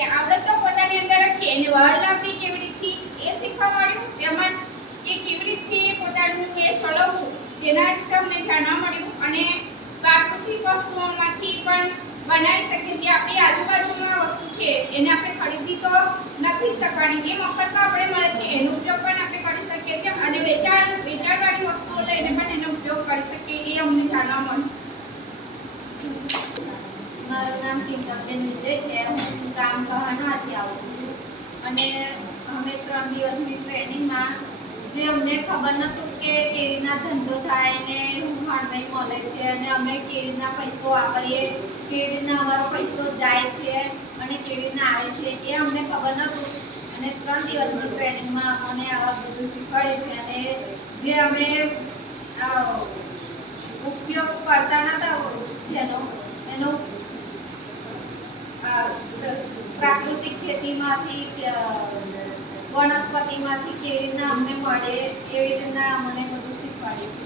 કે આવડત તો પોતાની અંદર જ છે એને બહાર લાવવી કેવી રીતથી એ શીખવા મળ્યું, તેમજ એ કેવી રીતથી પોતાનું એ ચલાવવું તેના વિશે અમને જાણવા મળ્યું. અને પ્રાકૃતિક વસ્તુઓમાંથી પણ બનાવી શકીએ. જે આપણી આજુબાજુમાં વસ્તુ છે એને આપણે ખરીદી તો નથી શકવાની, એ મફતમાં આપણે મળે છે એનો ઉપયોગ પણ આપણે કરી શકીએ છીએ. અને વેચાણવાળી વસ્તુઓ લઈને પણ એનો ઉપયોગ કરી શકીએ, એ અમને જાણવા મળ્યું. મારું નામ ટીંકમબેન વિજય છે. હું ગામ કહાણવાથી આવું છું. અને અમે 3 દિવસની ટ્રેનિંગમાં જે અમને ખબર નહોતું કે કેવી રીતના ધંધો થાય ને શું ખાંડવાઈ મળે છે અને અમે કેવી રીતના પૈસો વાપરીએ, કેવી રીતના અમારો પૈસો જાય છે અને કેવી રીતના આવે છે એ અમને ખબર નહોતું. અને 3 દિવસની ટ્રેનિંગમાં અમને આવા બધું શીખવાડ્યું છે. અને જે અમે ઉપયોગ કરતા નહોતા એનો પ્રાકૃતિક ખેતીમાંથી વનસ્પતિમાંથી કેવી રીતના અમને મળે એવી રીતના અમને બધું શીખવાડ્યું છે.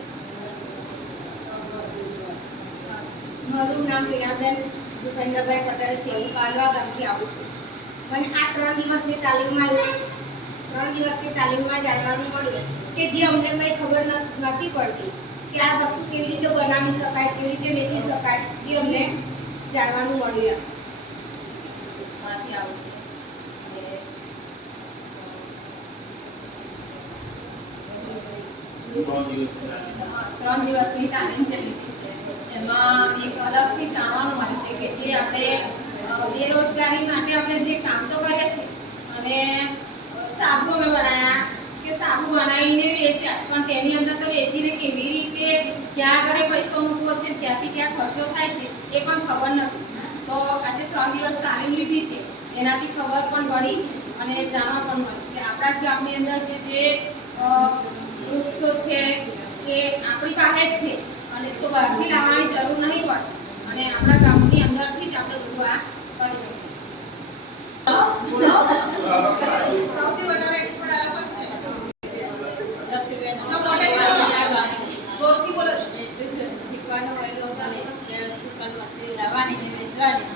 મારું નામ વીણાબેન ભૂપેન્દ્રભાઈ પટેલ છે. હું કાલવા ગામથી આવું છું. મને આ 3 દિવસની તાલીમમાં જાણવાનું મળ્યું કે જે અમને કંઈ ખબર નથી પડતી કે આ વસ્તુ કેવી રીતે બનાવી શકાય, કેવી રીતે વેચી શકાય, એ અમને જાણવાનું મળ્યું. માંથી આવું છે. 3 દિવસની તાલીમ જે લીધી છે એમાં એક અલગથી જાણવાનું મળે છે કે જે આપણે બેરોજગારી માટે આપણે જે કામ તો કરીએ છીએ અને સાબુ અમે બનાવ્યા કે સાબુ બનાવીને વેચ્યા, પણ તેની અંદર તો વેચીને કેવી રીતે ક્યાં આગળ પૈસો મૂકવો છે, ક્યાંથી ક્યાં ખર્ચો થાય છે એ પણ ખબર નથી. તો આજે 3 દિવસ તાલીમ લીધી છે એનાથી ખબર પણ પડી અને જાણવા પણ મળ્યું કે આપણા જ ગામની અંદર જે વૃક્ષો છે એ આપણી પાસે જ છે અને તો બહારથી લાવવાની જરૂર નહીં પડે અને આપણા ગામની અંદરથી જ આપણે બધું આ કરી શકીએ છીએ. સૌથી વધારે એક્સપર્ટ આ લોકો છે. શીખવાનો વહેલો હોય એટલે શીખવાનું લાવવાની ને વેચવાની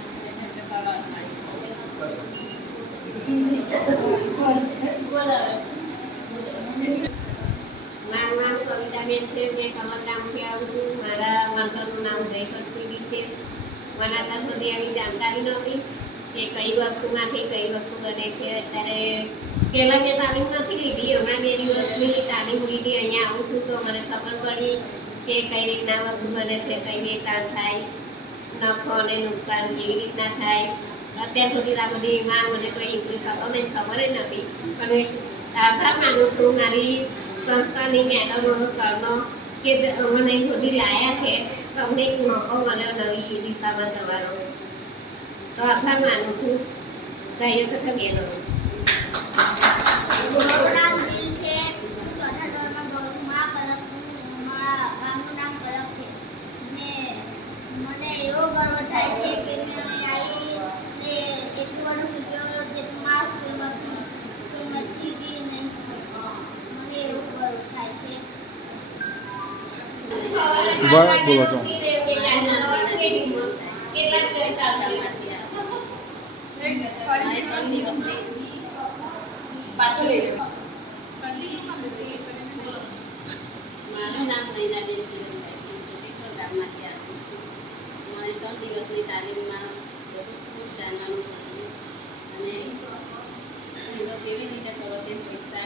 મારું નામ સવિતાબેન છે. મેં કમલ ગામથી આવું છું. મારા વર્કરનું નામ જયકરસિંહ છે. મને અત્યાર સુધી એની જાણકારી નહોતી કે કઈ વસ્તુમાંથી કઈ વસ્તુ બને છે. અત્યારે પહેલાં મેં તાલીમ નથી લીધી, હમણાં 2 દિવસની તાલીમ લીધી. અહીંયા આવું છું તો મને ખબર પડી કે કઈ રીતના વસ્તુ બને છે, કઈ વેચાણ થાય, નફો અને નુકસાન કેવી રીતના થાય. અત્યાર સુધી આ બધીમાં મને કોઈ ઇન્ટરેસ્ટ ખબર જ નથી. પણ આભાર માનું છું મારી સંસ્થાની મેડમો સરનો કે મને બધી લાયા છે. તમને એક મોકો મળ્યો નવી દિશામાં જવાનો, તો આભાર માનું છું. જઈએ તો બેનો. મારું નામ દિલ છે. હું 4થા ધોરણમાં ભણું છું. મારા ગામનું નામ કલક છે. મને એવો ગર્વ થાય છે કે મેં અહીં આવીને એટલું બધું શીખ્યો જેટલું મારા સ્કૂલમાંથી બી નહીં શીખ્યો. મને એવું ગર્વ થાય છે. બોલો છો. મારું નામ નૈનાબેન કિરણભાઈ છે. કોટેશ્વર ગામમાંથી આવું છું. મારી 3 દિવસની તાલીમમાં ખૂબ જાણવાનું મળ્યું અને ધંધો કેવી રીતે કરો તેમ પૈસા